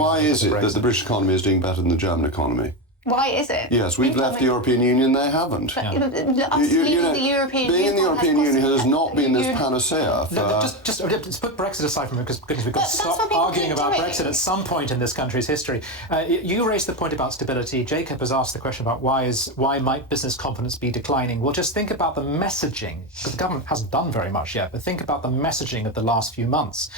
Why is it that the British economy is doing better than the German economy? Why is it? Yes, we've left the European Union, they haven't. Us leaving the European Being in the European Union has not been this panacea for... No, just put Brexit aside for a minute, because we've got to stop arguing about Brexit at some point in this country's history. You raised the point about stability. Jacob has asked the question about why might business confidence be declining. Well, just think about the messaging, because the government hasn't done very much yet, but think about the messaging of the last few months.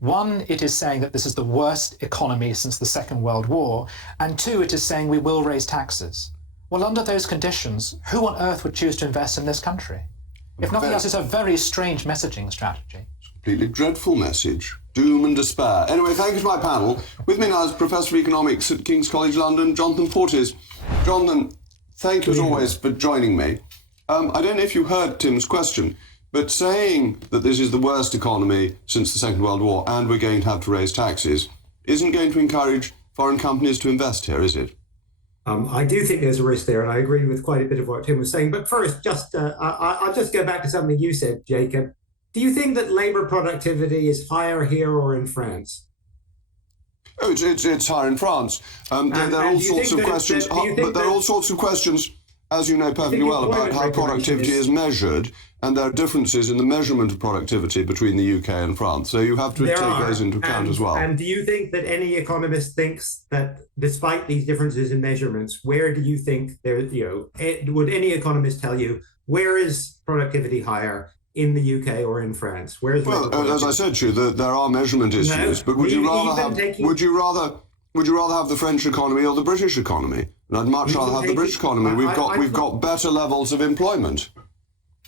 One, it is saying that this is the worst economy since the Second World War, and two, it is saying we will raise taxes. Well, under those conditions, who on earth would choose to invest in this country? If nothing else, it's a very strange messaging strategy. It's a completely dreadful message. Doom and despair. Anyway, thank you to my panel. With me now is Professor of Economics at King's College London, Jonathan Portes. Jonathan, thank you as always for joining me. I don't know if you heard Tim's question, but saying that this is the worst economy since the Second World War and we're going to have to raise taxes isn't going to encourage foreign companies to invest here, is it? I do think there's a risk there, and I agree with quite a bit of what Tim was saying. But first, I'll just go back to something you said, Jacob. Do you think that labour productivity is higher here or in France? Oh, it's higher in France. There are all sorts of questions, but there are all sorts of questions, as you know perfectly well, about how productivity is measured, and there are differences in the measurement of productivity between the UK and France. So you have to take those into account as well. And do you think that any economist thinks that, despite these differences in measurements, where do you think there? Would any economist tell you where is productivity higher, in the UK or in France? Where is as I said to you, there are measurement issues. But would you rather have the French economy or the British economy? And I'd much rather have the British economy. We've got better levels of employment.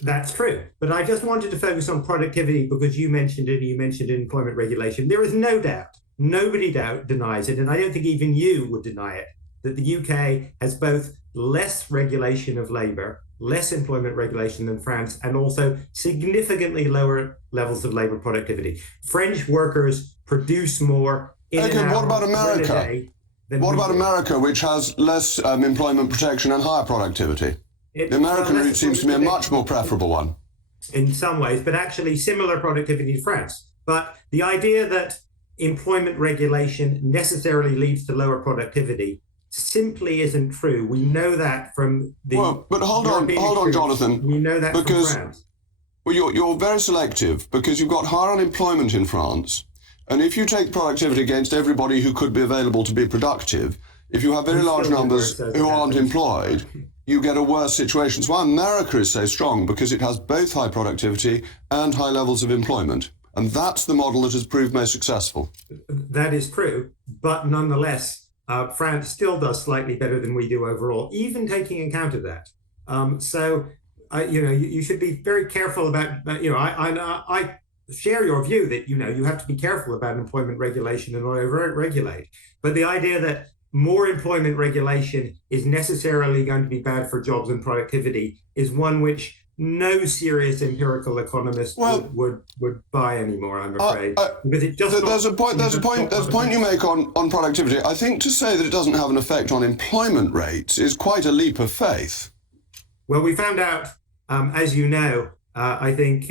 That's true. But I just wanted to focus on productivity because you mentioned it, you mentioned employment regulation. There is no doubt, nobody denies it, and I don't think even you would deny it, that the UK has both less regulation of labour, less employment regulation than France, and also significantly lower levels of labour productivity. French workers produce more what about America? What about America, which has less employment protection and higher productivity? The American route seems to be a much more preferable one. In some ways, but actually similar productivity to France. But the idea that employment regulation necessarily leads to lower productivity simply isn't true. We know that from the... Well, but hold on, Jonathan. We know that from France. Well, you're very selective because you've got higher unemployment in France. And if you take productivity against everybody who could be available to be productive, if you have very large numbers who aren't employed, you get a worse situation. That's why America is so strong, because it has both high productivity and high levels of employment. And that's the model that has proved most successful. That is true. But nonetheless, France still does slightly better than we do overall, even taking account of that. You should be very careful about, I share your view that, you have to be careful about employment regulation and not over-regulate. But the idea that more employment regulation is necessarily going to be bad for jobs and productivity is one which no serious empirical economist would buy anymore, I'm afraid. Because it just there's a point you make on productivity. I think to say that it doesn't have an effect on employment rates is quite a leap of faith. Well, we found out, as you know, I think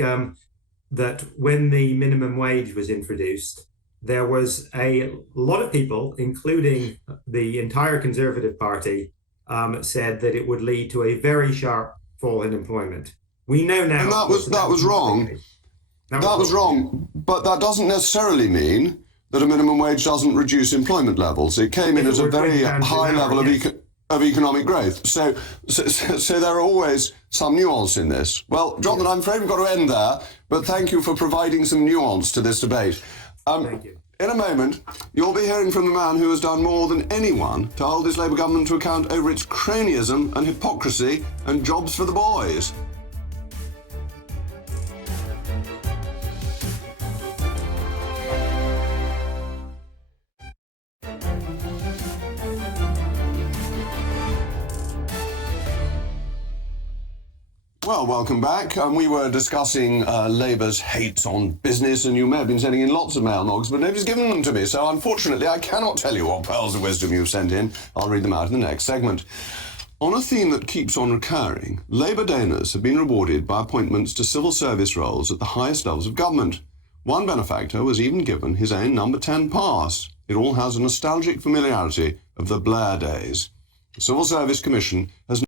that when the minimum wage was introduced, there was a lot of people, including the entire Conservative Party, said that it would lead to a very sharp fall in employment. We know now... And that was wrong. That was wrong. But that doesn't necessarily mean that a minimum wage doesn't reduce employment levels. It came in at a very high level of economic growth. So there are always some nuance in this. Well, Jonathan, I'm afraid we've got to end there, but thank you for providing some nuance to this debate. Thank you. In a moment, you'll be hearing from the man who has done more than anyone to hold this Labour government to account over its cronyism and hypocrisy and jobs for the boys. Well, welcome back. We were discussing Labour's hate on business, and you may have been sending in lots of mail logs, but nobody's given them to me, so unfortunately I cannot tell you what pearls of wisdom you've sent in. I'll read them out in the next segment. On a theme that keeps on recurring, Labour donors have been rewarded by appointments to civil service roles at the highest levels of government. One benefactor was even given his own number 10 pass. it all has a nostalgic familiarity of the Blair days. The Civil Service Commission has